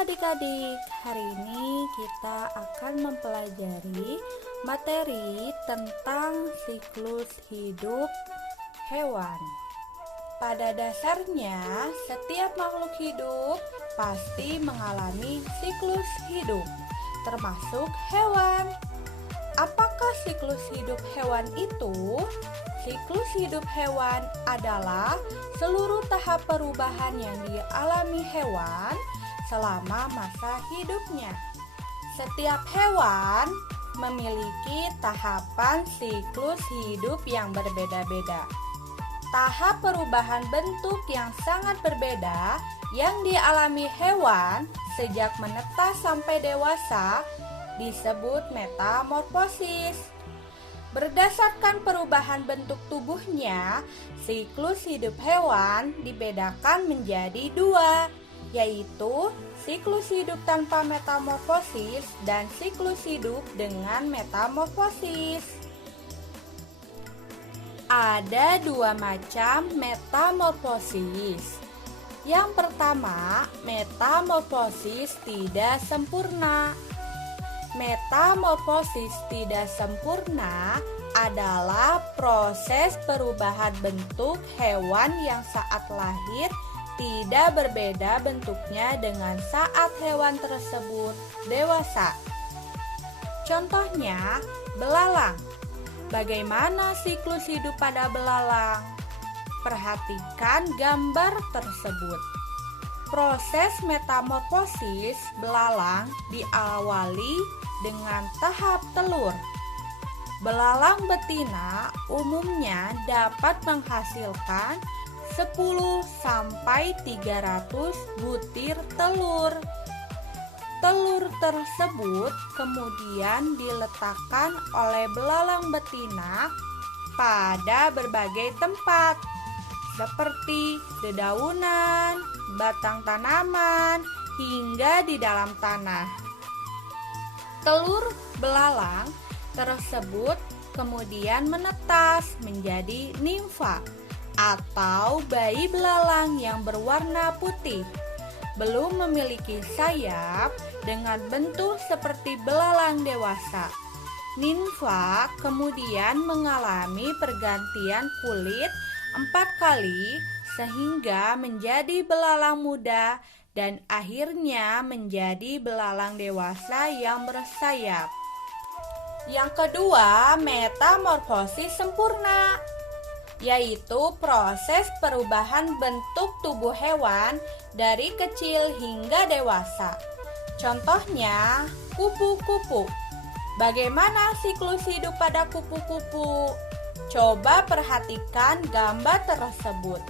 adik-adik, hari ini kita akan mempelajari materi tentang siklus hidup hewan. Pada dasarnya, setiap makhluk hidup pasti mengalami siklus hidup, termasuk hewan. Apakah siklus hidup hewan itu? Siklus hidup hewan adalah seluruh tahap perubahan yang dialami hewan selama masa hidupnya. Setiap hewan memiliki tahapan siklus hidup yang berbeda-beda. Tahap perubahan bentuk yang sangat berbeda yang dialami hewan sejak menetas sampai dewasa disebut metamorfosis. Berdasarkan perubahan bentuk tubuhnya, siklus hidup hewan dibedakan menjadi dua, yaitu siklus hidup tanpa metamorfosis dan siklus hidup dengan metamorfosis. Ada dua macam metamorfosis. Yang pertama, metamorfosis tidak sempurna. Metamorfosis tidak sempurna adalah proses perubahan bentuk hewan yang saat lahir tidak berbeda bentuknya dengan saat hewan tersebut dewasa. Contohnya, belalang. Bagaimana siklus hidup pada belalang? Perhatikan gambar tersebut. Proses metamorfosis belalang diawali dengan tahap telur. Belalang betina umumnya dapat menghasilkan 10 sampai 300 butir telur. Telur tersebut kemudian diletakkan oleh belalang betina pada berbagai tempat seperti dedaunan, batang tanaman, hingga di dalam tanah. Telur belalang tersebut kemudian menetas menjadi nimfa atau bayi belalang yang berwarna putih. Belum memiliki sayap dengan bentuk seperti belalang dewasa. Nimfa kemudian mengalami pergantian kulit 4 kali sehingga menjadi belalang muda dan akhirnya menjadi belalang dewasa yang bersayap. Yang kedua, metamorfosis sempurna, yaitu proses perubahan bentuk tubuh hewan dari kecil hingga dewasa. Contohnya, kupu-kupu. Bagaimana siklus hidup pada kupu-kupu? Coba perhatikan gambar tersebut.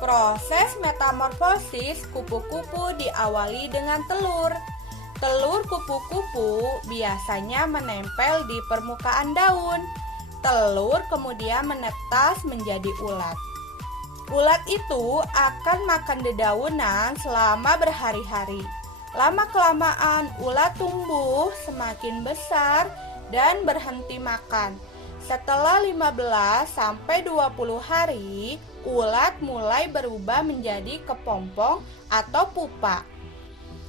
Proses metamorfosis kupu-kupu diawali dengan telur. Telur kupu-kupu biasanya menempel di permukaan daun. Telur kemudian menetas menjadi ulat. Ulat itu akan makan dedaunan selama berhari-hari. Lama-kelamaan ulat tumbuh semakin besar dan berhenti makan. Setelah 15 sampai 20 hari, ulat mulai berubah menjadi kepompong atau pupa.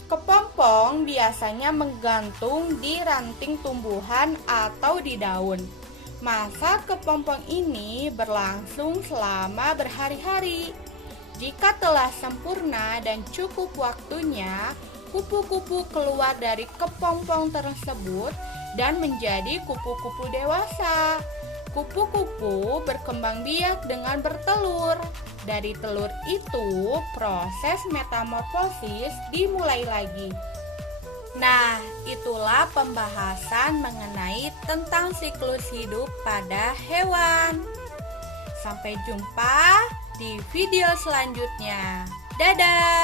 Kepompong biasanya menggantung di ranting tumbuhan atau di daun. Masa kepompong ini berlangsung selama berhari-hari. Jika telah sempurna dan cukup waktunya, kupu-kupu keluar dari kepompong tersebut dan menjadi kupu-kupu dewasa. Kupu-kupu berkembang biak dengan bertelur. Dari telur itu, proses metamorfosis dimulai lagi. Nah, itulah pembahasan mengenai tentang siklus hidup pada hewan. Sampai jumpa di video selanjutnya. Dadah!